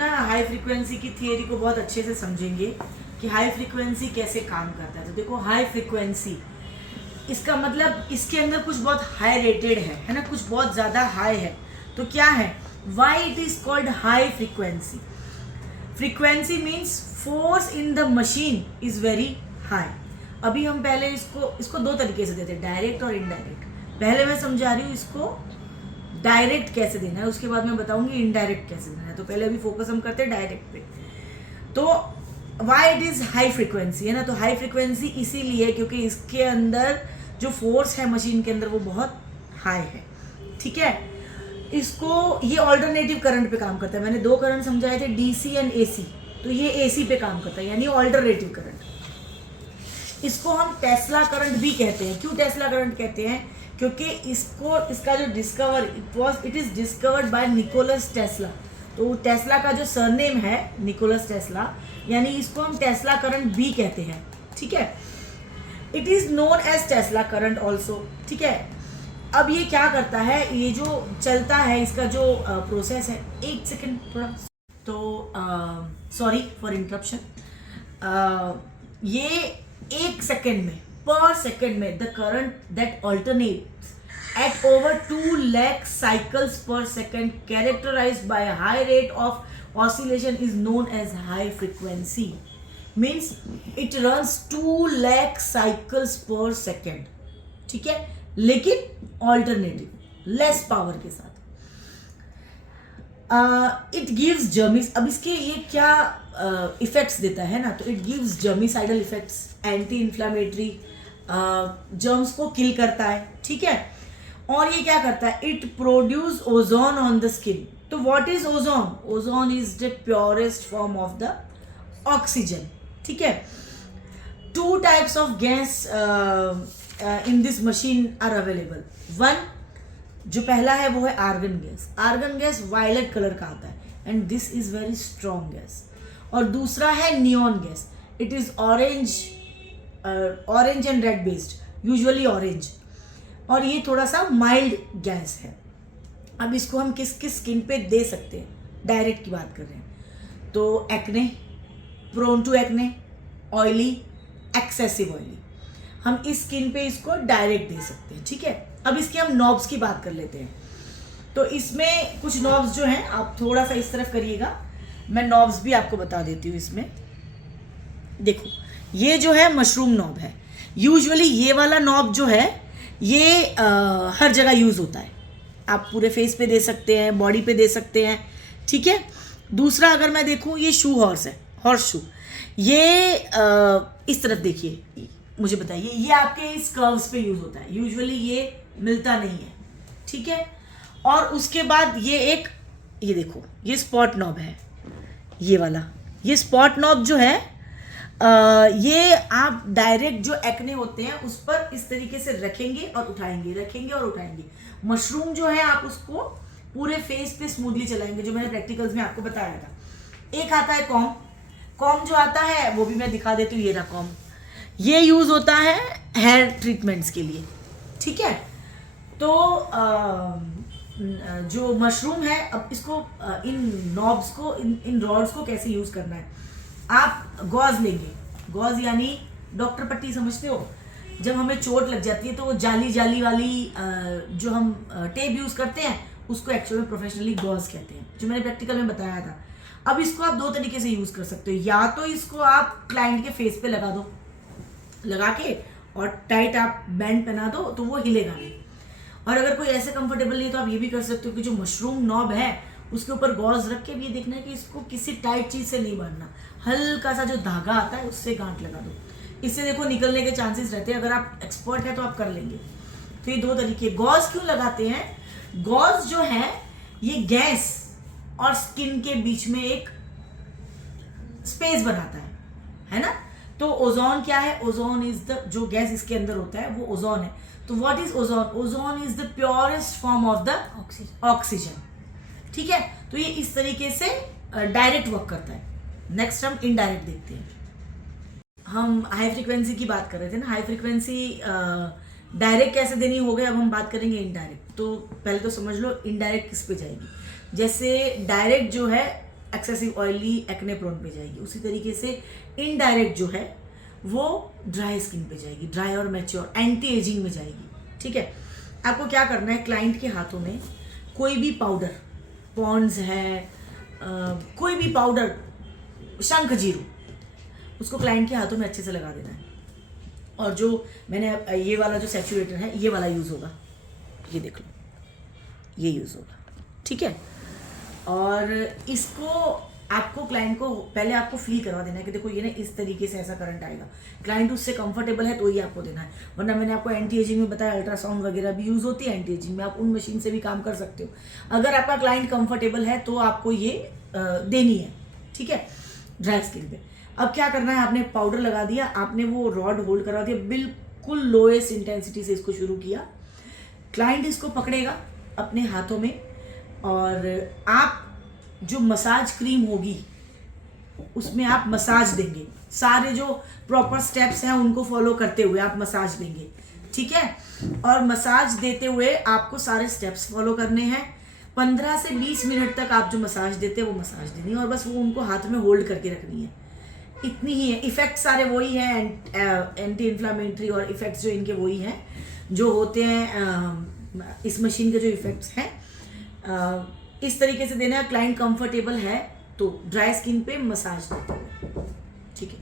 ना high frequency की theory को बहुत अच्छे से समझेंगे कि हाई फ्रीक्वेंसी कैसे काम करता है। तो देखो, हाई फ्रीक्वेंसी इसका मतलब इसके अंदर कुछ बहुत हाई रेटेड है ना, कुछ बहुत ज़्यादा हाई है। तो क्या है, why it is called high frequency? Frequency means force in the machine is very high. अभी हम पहले इसको दो तरीके से देते हैं, डायरेक्ट और इनडायरेक्ट। पहले मैं समझा रही हूँ इसको डायरेक्ट कैसे देना है, उसके बाद मैं बताऊंगी इनडायरेक्ट कैसे देना है। तो पहले अभी फोकस हम करते हैं डायरेक्ट पे। तो why it is high frequency है ना, तो हाई फ्रीक्वेंसी इसीलिए क्योंकि इसके अंदर जो फोर्स है मशीन के अंदर वो बहुत हाई है। ठीक है, इसको ये ऑल्टरनेटिव करंट पे काम करता है। मैंने दो करंट समझाए थे, डीसी एंड एसी। तो ये एसी पे काम करता है, यानी ऑल्टरनेटिव करंट। इसको हम टेस्ला करंट भी कहते हैं। क्यों टेस्ला करंट कहते हैं? क्योंकि इसका जो discover it is discovered by Nikolas Tesla. तो टेस्ला का जो सरनेम है निकोलस टेस्ला, यानी इसको हम टेस्ला करंट भी कहते हैं। ठीक है, it is known as Tesla current also. ठीक है, अब ये क्या करता है, ये जो चलता है इसका जो प्रोसेस है, एक सेकेंड थोड़ा, तो सॉरी फॉर इंटरप्शन। ये एक सेकेंड में, पर सेकेंड में the current that alternates at over 2 lakh cycles per second characterized by a high rate of oscillation is known as high frequency. Means it runs 2 lakh cycles per second. ठीक है, लेकिन alternative less power के साथ। It gives germs. अब इसके ये क्या effects देता है ना, तो it gives germicidal effects, anti inflammatory, germs को किल करता है। ठीक है, और ये क्या करता है, it produce ozone on the skin. तो what is ozone? Ozone is the purest form of the oxygen. ठीक है, two types of gas in this machine are available. One, जो पहला है वो है argon gas. Argon gas violet colour का आता है and this is very strong gas. और दूसरा है neon gas. It is orange and red based, usually orange, और ये थोड़ा सा माइल्ड गैस है। अब इसको हम किस किस स्किन पे दे सकते हैं? डायरेक्ट की बात कर रहे हैं तो acne, prone to acne, oily, excessive oily, हम इस स्किन पे इसको डायरेक्ट दे सकते हैं। ठीक है, अब इसके हम नॉब्स की बात कर लेते हैं। तो इसमें कुछ नॉब्स जो हैं, आप थोड़ा सा इस तरफ करिएगा, मैं नॉब्स भी आपको बता देती हूँ। इसमें देखो, ये जो है मशरूम नॉब है। यूजुअली ये वाला नॉब जो है ये हर जगह यूज़ होता है। आप पूरे फेस पे दे सकते हैं, बॉडी पे दे सकते हैं। ठीक है, दूसरा अगर मैं देखूँ, ये शू हॉर्स है, हॉर्स शू। ये इस तरफ देखिए, मुझे बताइए, ये आपके इस कर्व्स पे यूज़ होता है। यूजुअली ये मिलता नहीं है। ठीक है, और उसके बाद ये देखो, ये स्पॉट नॉब है, ये वाला। ये स्पॉट नॉब जो है ये आप डायरेक्ट जो एक्ने होते हैं उस पर इस तरीके से रखेंगे और उठाएंगे, रखेंगे और उठाएंगे। मशरूम जो है आप उसको पूरे फेस पे स्मूथली चलाएंगे, जो मैंने प्रैक्टिकल्स में आपको बताया था। एक आता है कॉम। कॉम जो आता है वो भी मैं दिखा देती हूँ, ये रहा कॉम। ये यूज होता है हेयर ट्रीटमेंट्स के लिए। ठीक है, तो जो मशरूम है, अब इसको इन नॉब्स को, इन रॉड्स को कैसे यूज करना है, आप गॉज लेंगे। गॉज यानी डॉक्टर पट्टी, समझते हो? जब हमें चोट लग जाती है तो वो जाली जाली वाली जो हम टेप यूज करते हैं उसको एक्चुअली प्रोफेशनली गॉज कहते हैं, जो मैंने प्रैक्टिकल में बताया था। अब इसको आप दो तरीके से यूज कर सकते हो। या तो इसको आप क्लाइंट के फेस पे लगा दो, लगा के और टाइट आप बैंड पहना दो तो वो हिलेगा नहीं। और अगर कोई ऐसे कंफर्टेबल नहीं तो आप ये भी कर सकते हो कि जो मशरूम नॉब है उसके ऊपर गॉज रख के भी ये देखना है कि इसको किसी टाइट चीज से नहीं बांधना, हल्का सा जो धागा आता है उससे गांठ लगा दो। इससे देखो निकलने के चांसेस रहते हैं। अगर आप एक्सपर्ट है तो आप कर लेंगे। तो ये दो तरीके। गॉज क्यों लगाते हैं? गॉज जो है ये गैस और स्किन के बीच में एक स्पेस बनाता है ना। तो ओजोन क्या है? ओजोन इज द, जो गैस इसके अंदर होता है वो ओजोन है। तो what is ozone? Ozone is the purest form of the oxygen. ठीक है, तो ये इस तरीके से डायरेक्ट वर्क करता है। नेक्स्ट हम इनडायरेक्ट देखते हैं। हम हाई फ्रीक्वेंसी की बात कर रहे थे ना, हाई फ्रीक्वेंसी डायरेक्ट कैसे देनी हो गई। अब हम बात करेंगे इनडायरेक्ट। तो पहले तो समझ लो इनडायरेक्ट किस पे जाएगी। जैसे डायरेक्ट जो है एक्सेसिव ऑयली एक्ने प्रोन पे जाएगी। उसी तरीके से इनडायरेक्ट जो है वो ड्राई स्किन पे जाएगी, ड्राई और मैच्योर एंटी एजिंग में जाएगी। ठीक है, आपको क्या करना है, क्लाइंट के हाथों में कोई भी पाउडर, पॉन्ड्स है, कोई भी पाउडर, शंख जीरू, उसको क्लाइंट के हाथों में अच्छे से लगा देना है। और जो मैंने ये वाला जो सैचुरेटर है ये वाला यूज़ होगा, ये देख लो, ये यूज़ होगा। ठीक है, और इसको आपको क्लाइंट को पहले आपको फील करवा देना है कि देखो ये ना इस तरीके से ऐसा करंट आएगा, क्लाइंट उससे कंफर्टेबल है तो ही आपको देना है। वरना मैंने आपको एंटी एजिंग में बताया, अल्ट्रासाउंड वगैरह भी यूज़ होती है एंटी एजिंग में, आप उन मशीन से भी काम कर सकते हो। अगर आपका क्लाइंट कंफर्टेबल है तो आपको ये देनी है। ठीक है, ड्राई स्किन पे अब क्या करना है, आपने पाउडर लगा दिया, आपने वो रॉड होल्ड करा दिया, बिल्कुल लोएस्ट इंटेंसिटी से इसको शुरू किया। क्लाइंट इसको पकड़ेगा अपने हाथों में और आप जो मसाज क्रीम होगी उसमें आप मसाज देंगे। सारे जो प्रॉपर स्टेप्स हैं उनको फॉलो करते हुए आप मसाज देंगे। ठीक है, और मसाज देते हुए आपको सारे स्टेप्स फॉलो करने हैं। 15 से 20 मिनट तक आप जो मसाज देते हैं वो मसाज देनी है और बस वो उनको हाथ में होल्ड करके रखनी है। इतनी ही है। इफ़ेक्ट सारे वही हैं, एंटी इन्फ्लामेटरी और इफ़ेक्ट्स जो इनके वही हैं जो होते हैं इस मशीन के जो इफ़ेक्ट्स हैं। इस तरीके से देना है। क्लाइंट कंफर्टेबल है तो ड्राई स्किन पे मसाज देते हैं। ठीक है।